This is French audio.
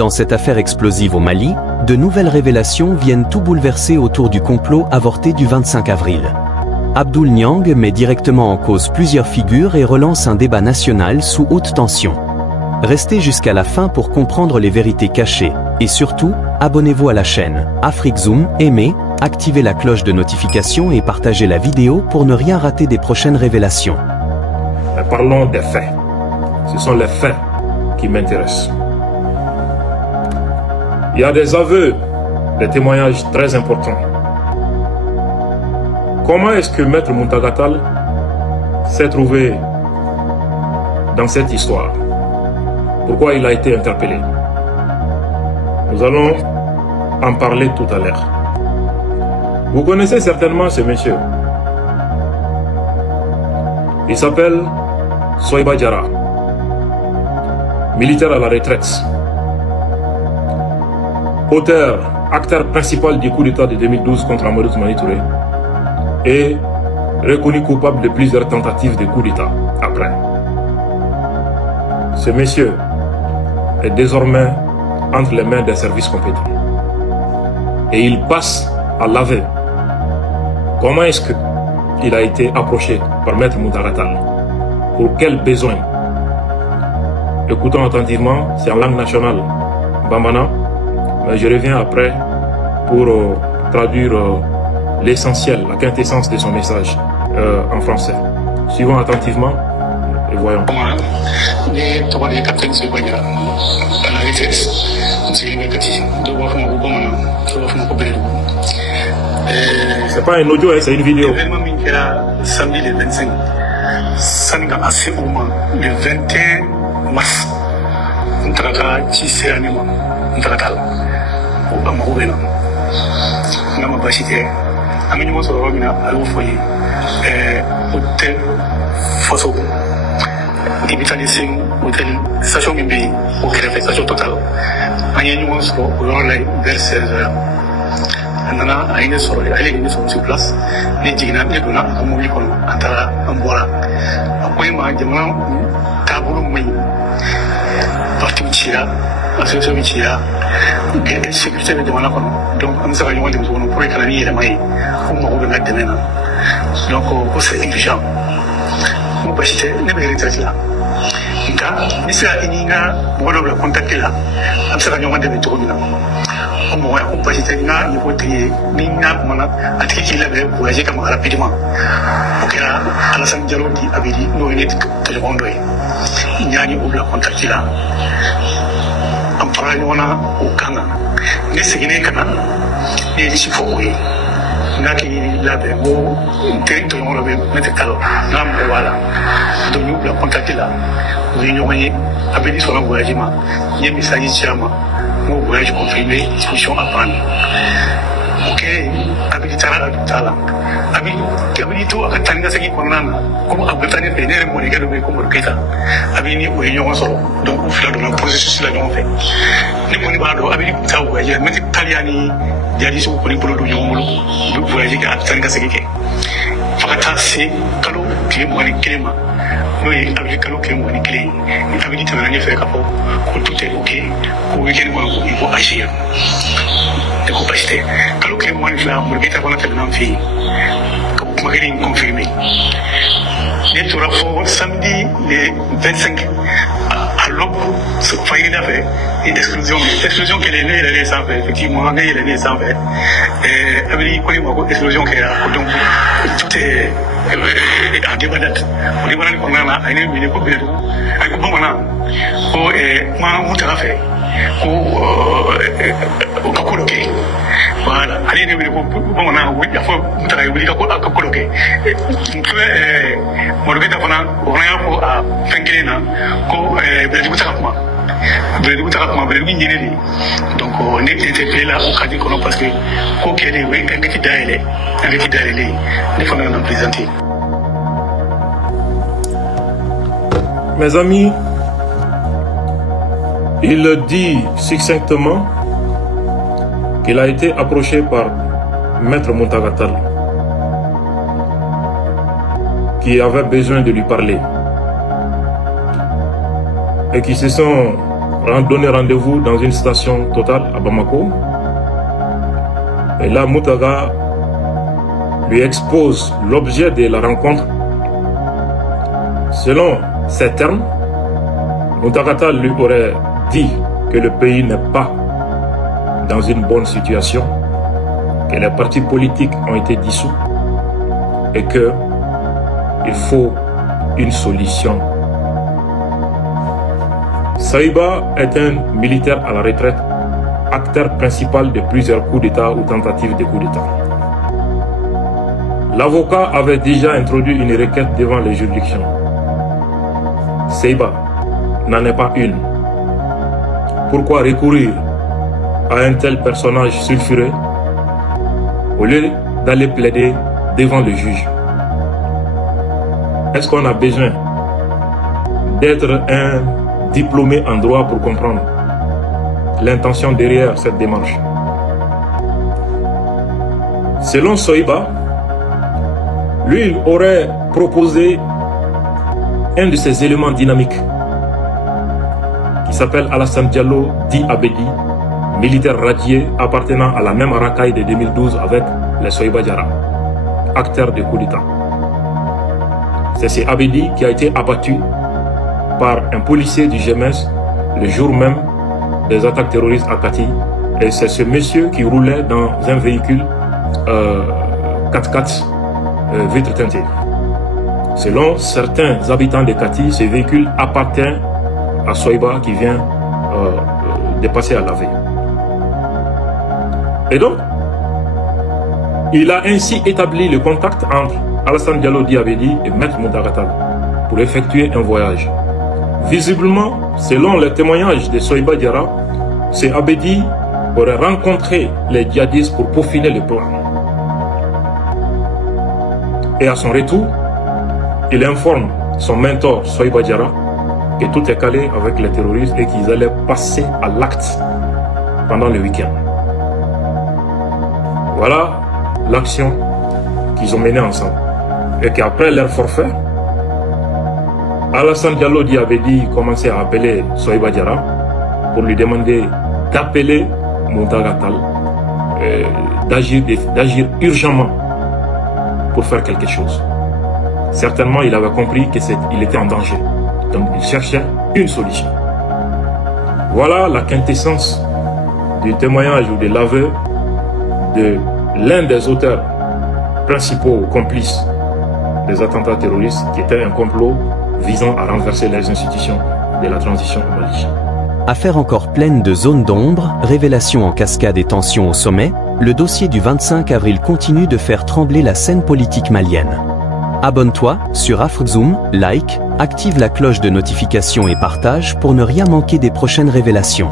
Dans cette affaire explosive au Mali, de nouvelles révélations viennent tout bouleverser autour du complot avorté du 25 avril. Abdoul Niang met directement en cause plusieurs figures et relance un débat national sous haute tension. Restez jusqu'à la fin pour comprendre les vérités cachées, et surtout, abonnez-vous à la chaîne Afrique Zoom, aimez, activez la cloche de notification et partagez la vidéo pour ne rien rater des prochaines révélations. Mais parlons des faits. Ce sont les faits qui m'intéressent. Il y a des aveux, des témoignages très importants. Comment est-ce que Maître Muntagatal s'est trouvé dans cette histoire? Pourquoi il a été interpellé? Nous allons en parler tout à l'heure. Vous connaissez certainement ce monsieur. Il s'appelle Soyba Diarra, militaire à la retraite, auteur, acteur principal du coup d'État de 2012 contre Amadou Toumani Touré et reconnu coupable de plusieurs tentatives de coup d'État après. Ce monsieur est désormais entre les mains des services compétents et il passe à l'aveu. Comment est-ce qu'il a été approché par Maître Muntagatal? Pour quel besoin? Écoutons attentivement, c'est en langue nationale Bambana, mais je reviens après pour traduire l'essentiel, la quintessence de son message en français. Suivons attentivement et voyons. C'est pas un audio, c'est une vidéo. Samedi le 25, le 21 mars, on travaille ici à Nîmes, on travaille au Amaroubena. On a ma bâchité, à minimum sur le Robina, à l'eau foyer, hôtel Fosso, débitalisé, hôtel station Mimbi, au Créfé, station totale. On y a une sur le vers 16h. Nana a une sur place, les dignes de Dona, à Mobile, à Tara, en Bola. Après, ma demande, tabou, oui. Parti Chira, association Chira, et sécurité de Dona. Donc, on s'est réuni pour les canaliers et les mailles, on m'a ouvert des mains. Donc, c'est urgent. Mon pachité n'est pas retraité là. Mais c'est à Ininga, on va contacter là. On s'est réuni de métro là. On peut dire que il faut trier minna mana atiki la be voyager comme rapidement ok là Alassane Diallo di abidi no net téléphone doy ñani ou la contact là am fara ni wana o kana ne sigine kana ne ci fo oui ngaki la be go directeur on le mettre talo nam voilà donc nous la contact là réunion yi abidi sur le voyagement il message chama mon voyage confirmé, discussion à prendre. Ok, habilitara habilitala. Habilito à Tanga Saki Konana, comme Abutani Pénère, mon égal de Komorketa. Habini ou Union Solo, donc vous faites dans le processus là, on fait. Les Monibado, Habilita, voyage, mais Taliani, Diadiso, Polipolo, du voyage à Tanga Saki. Fakata, c'est Kalo, qui est mon écléma. Oui, avec Kalo, qui est mon éclé. Habilita, on a fait capot, tout est ok, pour week-end, il faut agir. De capacité. Kalau que moi je l'ai dit avant la fille, que ma gueule confirmée. Les tours font samedi le 25 à l'aube, ce qu'il y avait une exclusion qu'elle est née, elle est sans fait, effectivement, elle est née sans fait. Et avec une exclusion qui est là, donc tout est en débat. On débat qu'on a une minute pour bien, avec bon maintenant, oh et moi on t'a fait. Au coloqué. Voilà. Allez, nous on a oui, il faut travailler au coloqué. Mon regret d'avant, on a pour à Fenkelena, ko donc on est interpellé là au cadre qu'on parce que quoi qu'il y ait des un petit d'aller, les fonds en présenté. Mes amis, il dit succinctement qu'il a été approché par Maître Muntagatal, qui avait besoin de lui parler, et qui se sont donné rendez-vous dans une station Total à Bamako. Et là, Moutaga lui expose l'objet de la rencontre. Selon ces termes, Moutaga Tall lui aurait dit que le pays n'est pas dans une bonne situation, que les partis politiques ont été dissous et qu'il faut une solution. Saïba est un militaire à la retraite, acteur principal de plusieurs coups d'État ou tentatives de coups d'État. L'avocat avait déjà introduit une requête devant les juridictions. Saïba n'en est pas une. Pourquoi recourir à un tel personnage sulfureux au lieu d'aller plaider devant le juge? Est-ce qu'on a besoin d'être un diplômé en droit pour comprendre l'intention derrière cette démarche? Selon Saïba, lui, il aurait proposé un de ces éléments dynamiques qui s'appelle Alassane Diallo dit Abedi, militaire radié appartenant à la même racaille de 2012 avec les Soïba Diarra, acteur de coup d'État. C'est ce Abedi qui a été abattu par un policier du GMS le jour même des attaques terroristes à Kati. Et c'est ce monsieur qui roulait dans un véhicule 4x4 vitre teintée. Selon certains habitants de Kati, ce véhicule appartient à Soïba qui vient de passer à laver. Et donc, il a ainsi établi le contact entre Alassane Diallo Diabedi et Maître Moutaga Tall pour effectuer un voyage. Visiblement, selon les témoignages de Soïba Diarra, ce Abedi aurait rencontré les djihadistes pour peaufiner le plan. Et à son retour, il informe son mentor Soïba Diarra que tout est calé avec les terroristes et qu'ils allaient passer à l'acte pendant le week-end. Voilà l'action qu'ils ont menée ensemble. Et qu'après leur forfait, Alassane Diallo Diabedi commençait à appeler Soïba Diarra pour lui demander d'appeler Moutaga Tall, d'agir urgemment pour faire quelque chose. Certainement, il avait compris qu'il était en danger. Donc, il cherchait une solution. Voilà la quintessence du témoignage ou de l'aveu de l'un des auteurs principaux complices des attentats terroristes, qui était un complot visant à renverser les institutions de la transition au Mali. Affaire encore pleine de zones d'ombre, révélations en cascade et tensions au sommet, le dossier du 25 avril continue de faire trembler la scène politique malienne. Abonne-toi sur AfriXoom, like, active la cloche de notification et partage pour ne rien manquer des prochaines révélations.